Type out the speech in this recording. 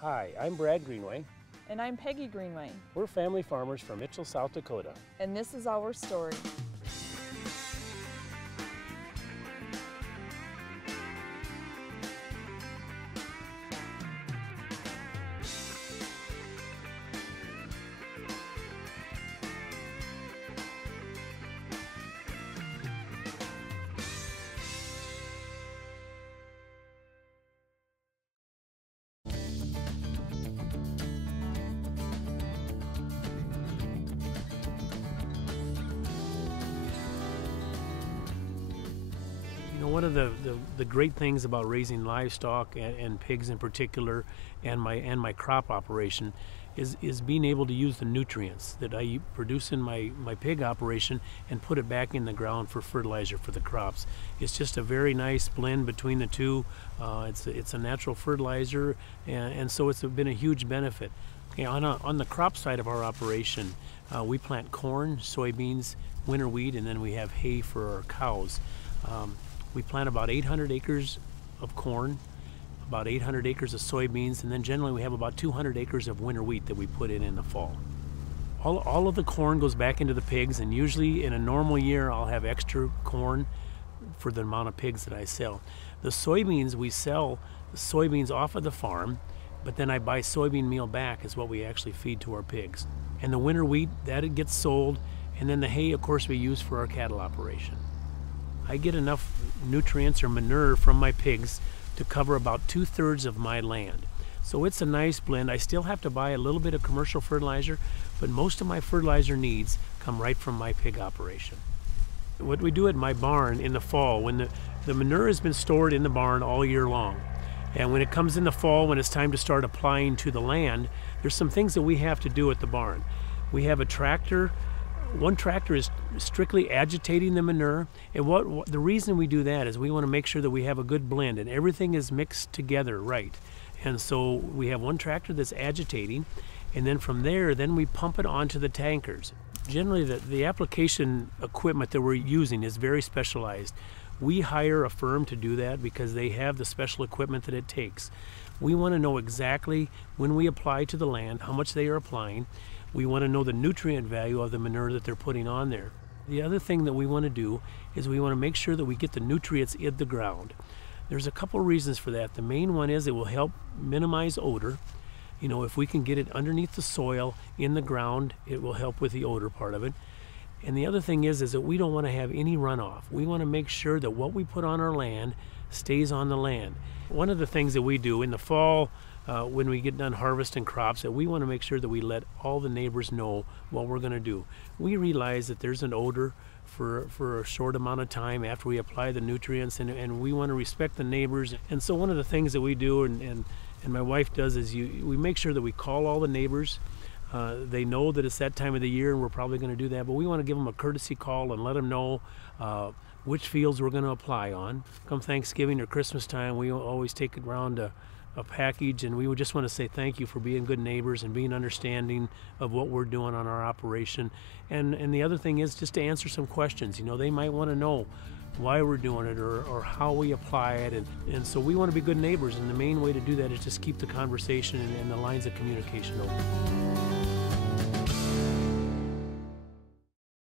Hi, I'm Brad Greenway. And I'm Peggy Greenway. We're family farmers from Mitchell, South Dakota. And this is our story. You know, one of the great things about raising livestock and pigs in particular, and my crop operation, is being able to use the nutrients that I produce in my pig operation and put it back in the ground for fertilizer for the crops. It's just a very nice blend between the two. It's a natural fertilizer, and so it's been a huge benefit. Okay, on the crop side of our operation, we plant corn, soybeans, winter wheat, and then we have hay for our cows. We plant about 800 acres of corn, about 800 acres of soybeans, and then generally we have about 200 acres of winter wheat that we put in the fall. All of the corn goes back into the pigs, and usually in a normal year I'll have extra corn for the amount of pigs that I sell. The soybeans, we sell the soybeans off of the farm, but then I buy soybean meal back is what we actually feed to our pigs. And the winter wheat, that it gets sold, and then the hay, of course, we use for our cattle operation. I get enough nutrients or manure from my pigs to cover about 2/3 of my land. So it's a nice blend. I still have to buy a little bit of commercial fertilizer, but most of my fertilizer needs come right from my pig operation. What we do at my barn in the fall, when the manure has been stored in the barn all year long, and when it comes in the fall, when it's time to start applying to the land, there's some things that we have to do at the barn. We have a tractor. One tractor is strictly agitating the manure, and the reason we do that is we want to make sure that we have a good blend and everything is mixed together right. And so we have one tractor that's agitating, and then from there, then we pump it onto the tankers. Generally, the application equipment that we're using is very specialized. We hire a firm to do that because they have the special equipment that it takes. We want to know exactly when we apply to the land, how much they are applying. We want to know the nutrient value of the manure that they're putting on there. The other thing that we want to do is we want to make sure that we get the nutrients in the ground. There's a couple reasons for that. The main one is it will help minimize odor. You know, if we can get it underneath the soil in the ground, it will help with the odor part of it. And the other thing is that we don't want to have any runoff. We want to make sure that what we put on our land stays on the land. One of the things that we do in the fall, when we get done harvesting crops, that we want to make sure that we let all the neighbors know what we're going to do. We realize that there's an odor for a short amount of time after we apply the nutrients, and we want to respect the neighbors. And so one of the things that we do, and my wife does, is we make sure that we call all the neighbors. They know that it's that time of the year and we're probably going to do that, but we want to give them a courtesy call and let them know which fields we're going to apply on. Come Thanksgiving or Christmas time, we always take around a package, and we would just want to say thank you for being good neighbors and being understanding of what we're doing on our operation. And the other thing is just to answer some questions. You know, they might want to know why we're doing it or how we apply it, and so we want to be good neighbors, and the main way to do that is just keep the conversation and the lines of communication open.